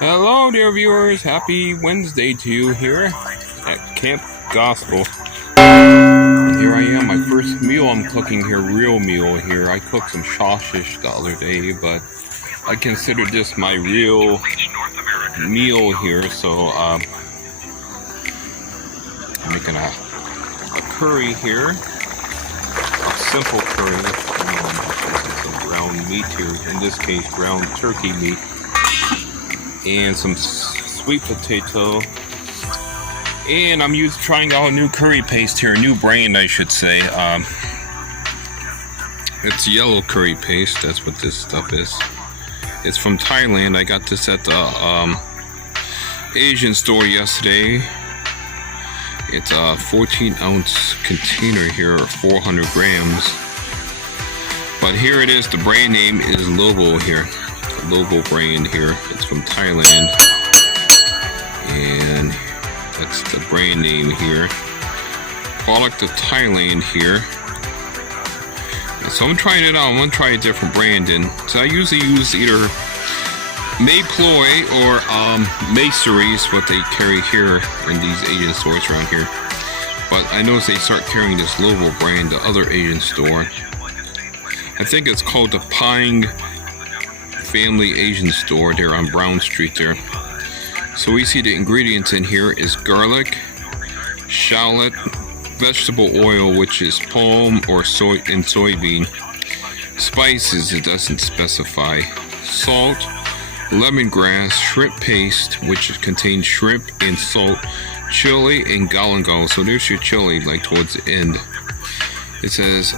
Hello, dear viewers. Happy Wednesday to you here at Camp Gospel. And here I am, my first meal I'm cooking here, real meal here. I cooked some sausage the other day, but I consider this my real meal here. So I'm making a curry here, a simple curry. Some ground meat here, in this case ground turkey meat. And some sweet potato, and I'm trying out a new curry paste here, a new brand I should say. It's yellow curry paste. That's what this stuff is. It's from Thailand. I got this at the Asian store yesterday. It's a 14-ounce container here, 400 grams. But here it is. The brand name is Lobo here. Logo brand here. It's from Thailand, and that's the brand name here. Product of Thailand here. And so I'm trying it out. I'm gonna try a different brand, and so I usually use either Mayploy or Maceries, what they carry here in these Asian stores around here. But I noticed they start carrying this Logo brand, the other Asian store. I think it's called the Pine Family Asian store there on Brown Street there. So we see the ingredients in here is garlic, shallot, vegetable oil, which is palm or soy and soybean, spices it doesn't specify, salt, lemongrass, shrimp paste, which contains shrimp and salt, chili, and galangal. So there's your chili like towards the end. It says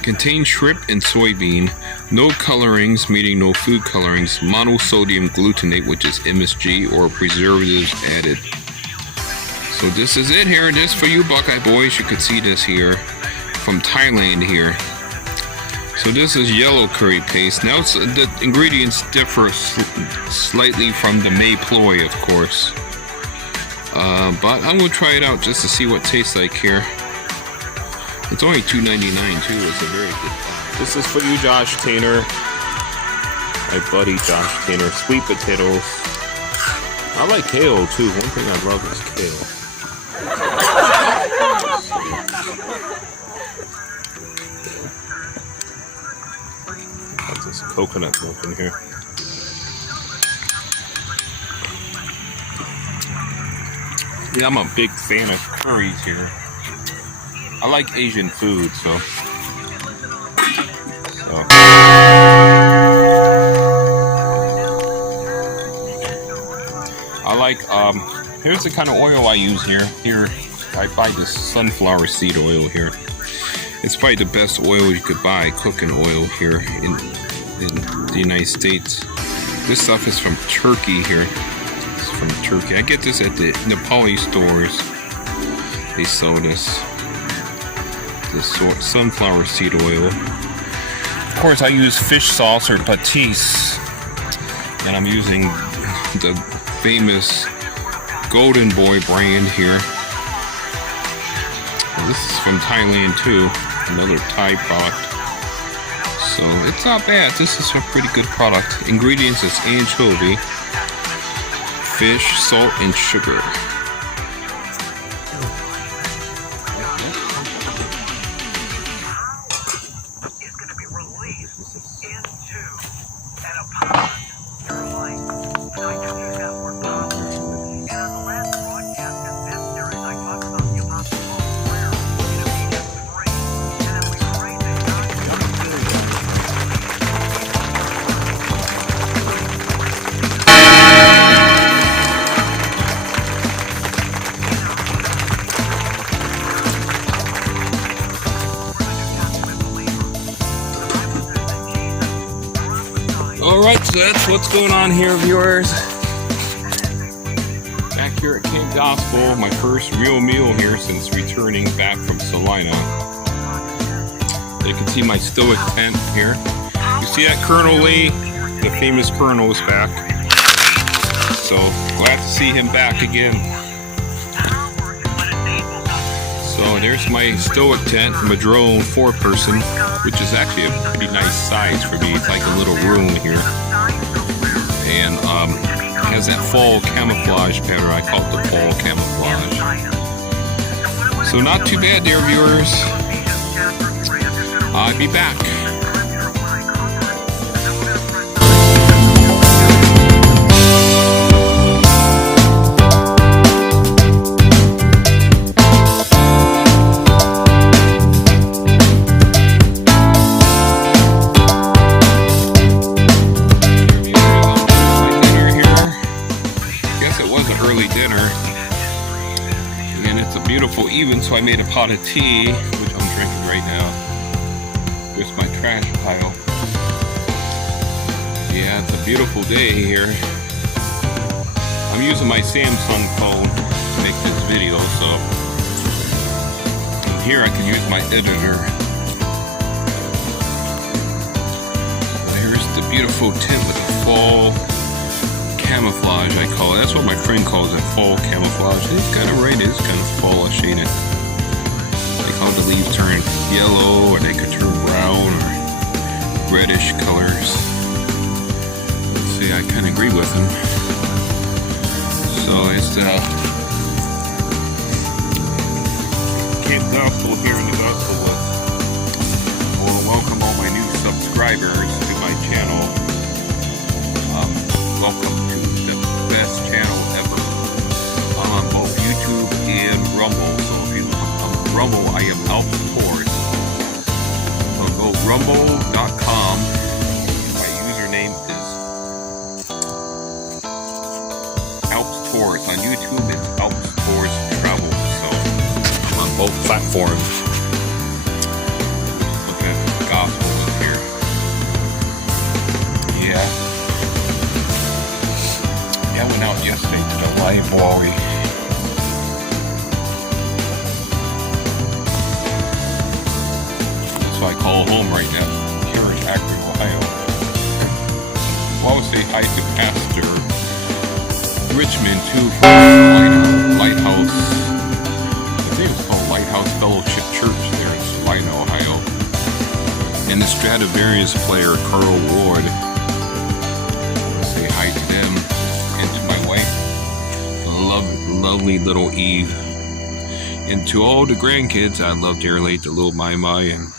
contains shrimp and soybean, no colorings, meaning no food colorings, monosodium glutamate, which is MSG, or preservatives added. So this is it here. This for you Buckeye boys. You could see this here from Thailand here. So this is yellow curry paste. Now the ingredients differ slightly from the Mayploy, of course. But I'm going to try it out just to see what it tastes like here. It's only $2.99 too. It's a very good buy. This is for you, Josh Tainer. My buddy Josh Tainer. Sweet potatoes. I like kale too. One thing I love is kale. Got this coconut milk in here. Yeah, I'm a big fan of curries here. I like Asian food, so. I like, here's the kind of oil I use here. Here, I buy this sunflower seed oil here. It's probably the best oil you could buy, cooking oil here in the United States. This stuff is from Turkey here. It's from Turkey. I get this at the Nepali stores. They sell this. Sunflower seed oil. Of course, I use fish sauce or patis, and I'm using the famous Golden Boy brand here. And this is from Thailand too, another Thai product. So it's not bad. This is a pretty good product. Ingredients is anchovy, fish, salt, and sugar. Alright, so that's what's going on here, viewers. Back here at Camp Gospel, my first real meal here since returning back from Salina. You can see my stoic tent here. You see that Colonel Lee? The famous Colonel is back. So, glad to see him back again. So, there's my stoic tent, Madrone 4-person, which is actually a pretty nice size for me. It's like a little room here. And has that fall camouflage pattern. I call it the fall camouflage. So not too bad there, viewers. I'll be back. Beautiful even, so I made a pot of tea, which I'm drinking right now. There's my trash pile. Yeah, it's a beautiful day here. I'm using my Samsung phone to make this video, so here I can use my editor. Here's the beautiful tint with the fall camouflage, I call it. That's what my friend calls it, fall camouflage. He's kind of right, it is kind of fallish, ain't it? Like how the leaves turn yellow, or they could turn brown, or reddish colors. Let's see, I kind of agree with him. So it's Camp Gospel here in the Gospel Woods. I want to welcome all my new subscribers to my channel. Welcome to the best channel ever. I'm on both YouTube and Rumble. So if you look on Rumble, I am Alps Tours. So go rumble.com. My username is Alps Tours. On YouTube, it's Alps Tours Travel. So I'm on both platforms. Look at the gospel here. Yeah. I went out yesterday to the library. That's what I call home right now, here in Akron, Ohio. Well, I would say hi to Pastor Richmond, too, from Lighthouse. I think it's called Lighthouse Fellowship Church there in Salina, Ohio. And the Stradivarius player, Carl Ward. Say hi to them. And to my wife, lovely little Eve. And to all the grandkids, I'd love to relate to little Mai Mai and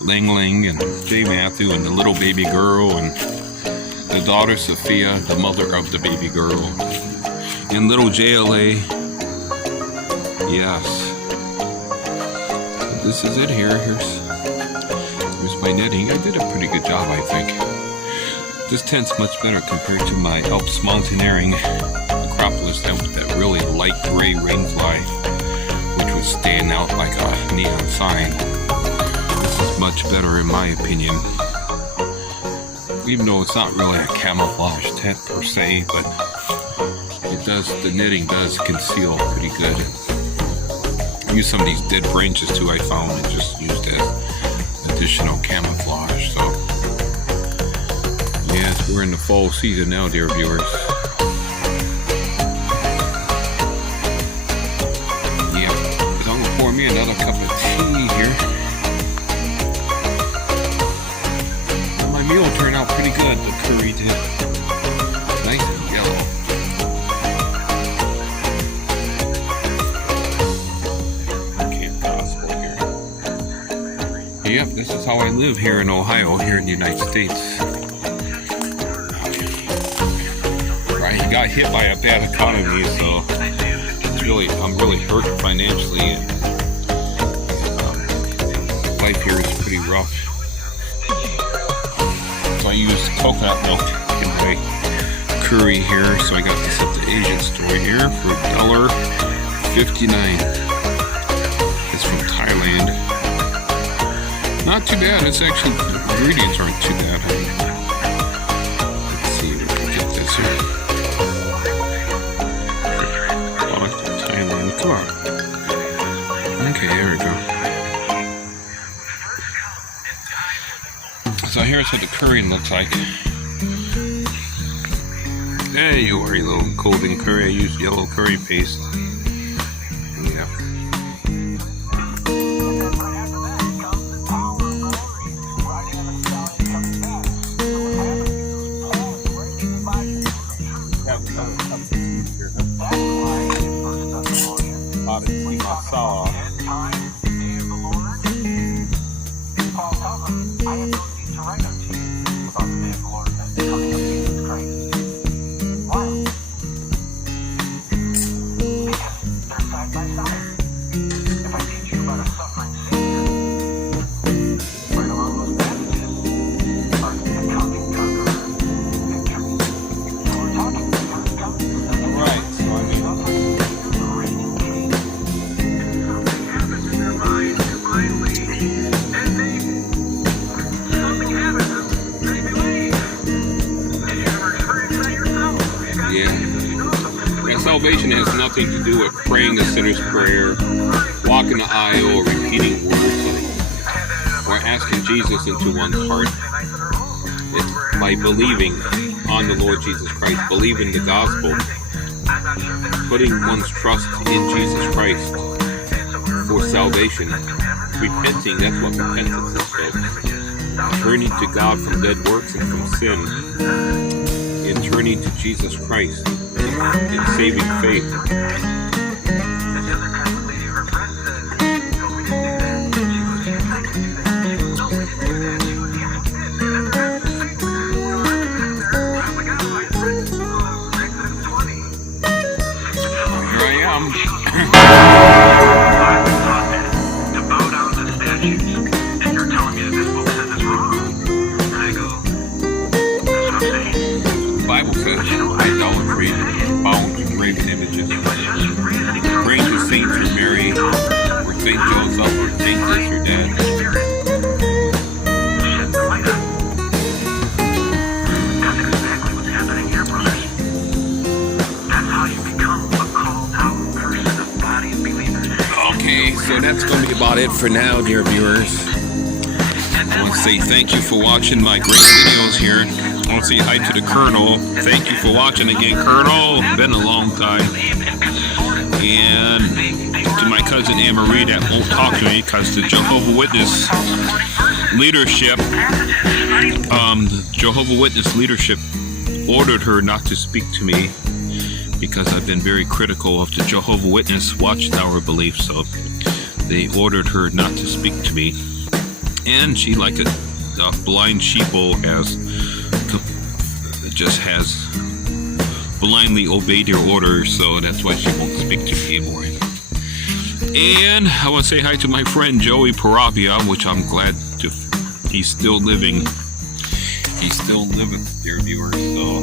Ling Ling and J Matthew and the little baby girl and the daughter Sophia, the mother of the baby girl, and little JLA. Yes. So this is it here. Here's my knitting. I did a pretty good job, I think. This tent's much better compared to my Alps Mountaineering Acropolis, that really light gray rainfly, which was standing out like a neon sign. This is much better in my opinion. Even though it's not really a camouflage tent per se, but the knitting does conceal pretty good. I used some of these dead branches too, I found, and just used as additional camouflage, so. Yes, we're in the fall season now, dear viewers. Yeah, I'm gonna pour me another cup of tea here. Well, my meal turned out pretty good, the curry did. Nice and yellow. Camp Gospel here. Yep, this is how I live here in Ohio, here in the United States. I got hit by a bad economy, so I'm really hurt financially. Life here is pretty rough. So I use coconut milk in my curry here. So I got this at the Asian store here for $1.59. It's from Thailand. Not too bad. It's actually, the ingredients aren't too bad. Let's see if we can get this here. Come on. Okay, there we go. So here's what the curry looks like. There you are, you little golden curry. I used yellow curry paste. Yeah. Salvation has nothing to do with praying the sinner's prayer, walking the aisle, or repeating words, or asking Jesus into one's heart. It's by believing on the Lord Jesus Christ, believing the gospel, putting one's trust in Jesus Christ for salvation, repenting. That's what repentance is, folks. Turning to God from dead works and from sin, and turning to Jesus Christ in saving faith. Here I am. To bow down to the statues, and you're telling me that this book says it's wrong. And I go, that's what I'm saying. The Bible says idolatry, bound to graven images, praying to saints or Mary, or St. Joseph, or St. this or that. That's exactly what's happening here, brothers. That's how you become a called out person of body of believers. Okay, so that's going to be about it for now, dear viewers. I want to say thank you for watching my great videos here. I want to say hi to the Colonel. Thank you for watching again, Colonel. Been a long time. And to my cousin Anne-Marie that won't talk to me because the Jehovah's Witness leadership, ordered her not to speak to me because I've been very critical of the Jehovah's Witness Watchtower belief. So they ordered her not to speak to me. And she, like a blind sheeple, has blindly obeyed their orders, so that's why she won't speak to me anymore. And I want to say hi to my friend Joey Parapia, which I'm glad he's still living. He's still living, dear viewers. So,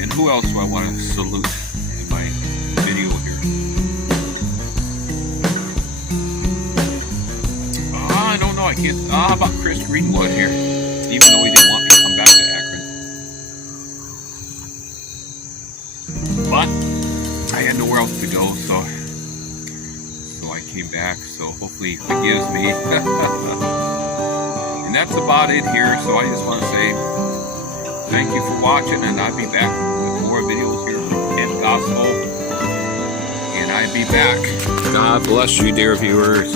and who else do I want to salute in my video here? I don't know. I can't. How about Chris Greenwood here? Even though he didn't want me to come back to Akron. But I had nowhere else to go, so I came back. So hopefully he forgives me. And that's about it here. So I just want to say thank you for watching, and I'll be back with more videos here and gospel. And I'll be back. God bless you, dear viewers.